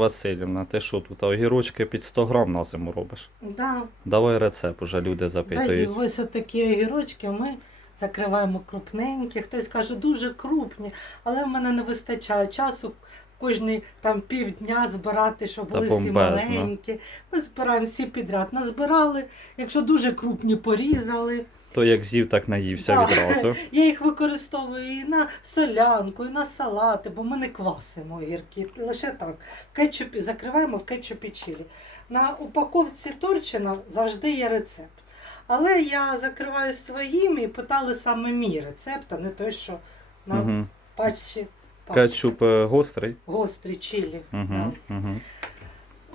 Васильівна, ти що тут огірочки під 100 грам на зиму робиш? Да, Давай рецепт, уже люди да, і запитують. ось такі огірочки ми закриваємо крупненькі. Хтось каже, дуже крупні, але в мене не вистачає часу кожні там півдня збирати, щоб були всі маленькі. Ми збираємо всі підряд. Назбирали, якщо дуже крупні, порізали. То як з'їв, так наївся Да. відразу. Я їх використовую і на солянку, і на салати, бо ми не квасимо огірки. Лише так. В кетчупі закриваємо в кетчупі чилі. На упаковці торчина завжди є рецепт. Але я закриваю своїм і питали саме мій рецепт, а не той, що на Угу. пачці. пачці. Кетчуп е, гострий. Гострий чилі. Угу. Угу.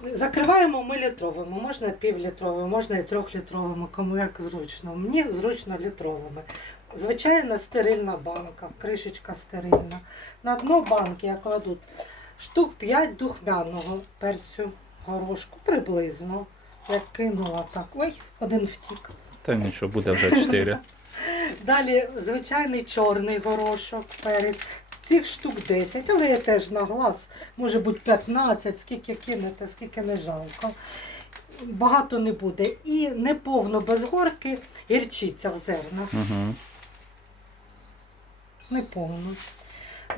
Закриваємо ми літровими, можна півлітровими, можна і трьохлітровими, кому як зручно. Мені зручно літровими. Звичайна стерильна банка, кришечка стерильна. На дно банки я кладу штук 5 духмяного перцю горошку, приблизно. Як кинула так. Ой, один втік. Та нічого, буде вже 4. Далі звичайний чорний горошок, перець. Цих штук 10, але я теж на глаз, може бути 15, скільки кинете, скільки не жалко. Багато не буде. І неповно без горки гірчиця в зернах. Угу. Неповно.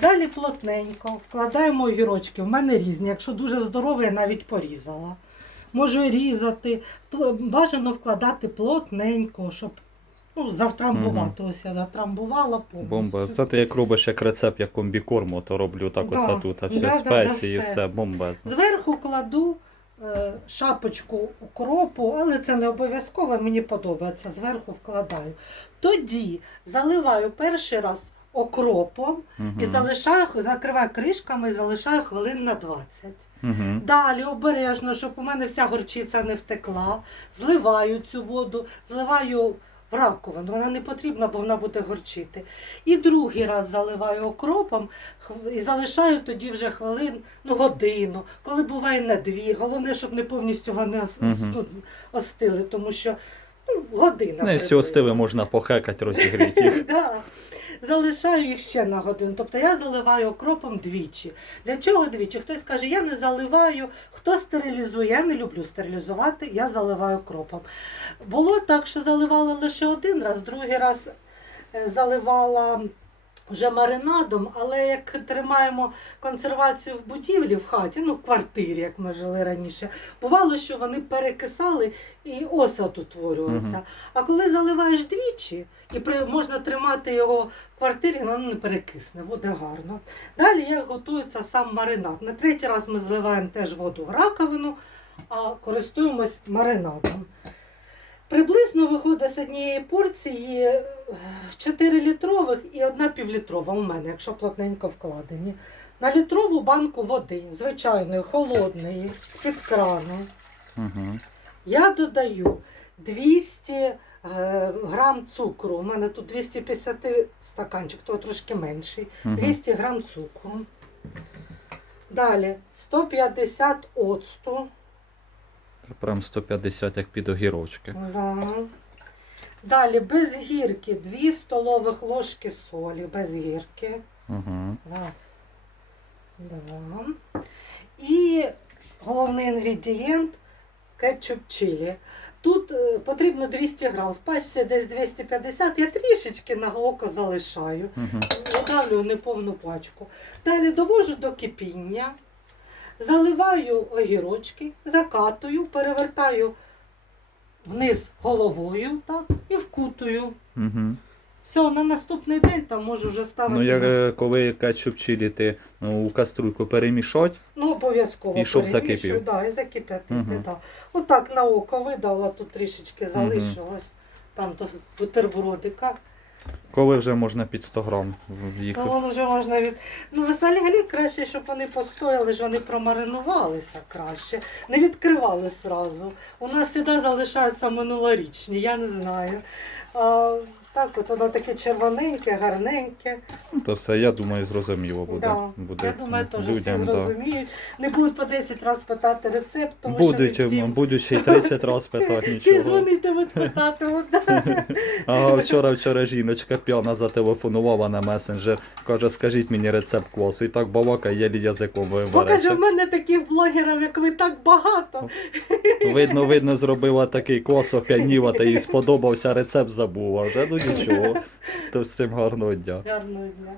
Далі плотненько вкладаємо огірочки. В мене різні. Якщо дуже здоровий, я навіть порізала. Можу різати. Бажано вкладати плотненько, щоб ну, завтрамбувати. Ось я затрамбувала повністю. Бомба. Це ти як робиш як рецепт, як комбікорму, то роблю так Да. оце тут. А все Да, да, спеції, да, все. все бомбезно. Зверху кладу е, шапочку укропу, але це не обов'язково, мені подобається. Зверху вкладаю. Тоді заливаю перший раз окропом і Угу. залишаю, закриваю кришками і залишаю хвилин на 20. Угу. Далі обережно, щоб у мене вся горчиця не втекла. Зливаю цю воду, зливаю раковину. Вона не потрібна, бо вона буде горчити. І другий раз заливаю окропом і залишаю тоді вже хвилин, ну годину, коли буває на дві. Головне, щоб не повністю вони угу. Остили, тому що ну, година. Ну, якщо остили, можна похекати, розігріти їх. Залишаю їх ще на годину. Тобто я заливаю окропом двічі. Для чого двічі? Хтось каже, я не заливаю, хто стерилізує, я не люблю стерилізувати, я заливаю окропом. Було так, що заливала лише один раз, другий раз е, заливала вже маринадом, але як тримаємо консервацію в будівлі в хаті, ну в квартирі, як ми жили раніше, бувало, що вони перекисали і осад утворювався. Мгм. А коли заливаєш двічі, і при, можна тримати його в квартирі, воно не перекисне, буде гарно. Далі як готується сам маринад. На третій раз ми зливаємо теж воду в раковину, а користуємось маринадом. Приблизно виходить з однієї порції 4 літрових і одна півлітрова у мене, якщо плотненько вкладені. На літрову банку води, звичайної, холодної, з-під крану. Угу. Я додаю 200 е, грам цукру. У мене тут 250 стаканчик, то трошки менший. 200 грам цукру. Далі 150 оцту. Прям 150, як під огірочки. Да. Далі без гірки 2 столових ложки солі без гірки. Угу. Раз, два. І головний інгредієнт кетчуп чилі. Тут е, потрібно 200 грам, в пачці десь 250, я трішечки на око залишаю. Угу. Видавлюю неповну пачку. Далі довожу до кипіння, заливаю огірочки, закатую, перевертаю вниз головою так, і вкутую. Угу. Все, на наступний день там можу вже ставити. Ну, як е, коли кетчуп чилі ти ну, у каструльку перемішать, Ну, обов'язково. І щоб перемішую, закипів. Да, і закип'ятити. Мгм. Да. Отак на око видавала, тут трішечки залишилось. Там до бутербродика. Коли вже можна під 100 грам їх. Коли вже можна від. Ну, взагалі краще, щоб вони постояли, ж вони промаринувалися краще. Не відкривали зразу. У нас завжди залишаються минулорічні, я не знаю. А, Так, от воно таке червоненьке, гарненьке. Ну, То все, я думаю, зрозуміло буде. Да. буде Я думаю, теж людям, всі да. зрозуміють. Не будуть по 10 разів питати рецепт, тому Будуть, що не всім... будуть ще й 30 разів питати Чи нічого. дзвонити будуть питати. от, да. Ага, вчора, вчора жіночка п'яна зателефонувала на месенджер. Каже, скажіть мені рецепт квасу. І так балакає, єлі язиком вибереться. в мене таких блогерів, як ви, так багато. Видно, видно, зробила такий квас, оп'яніла, та їй сподобався, рецепт забула. Вже ну нічого. То всім гарного дня. Гарного дня.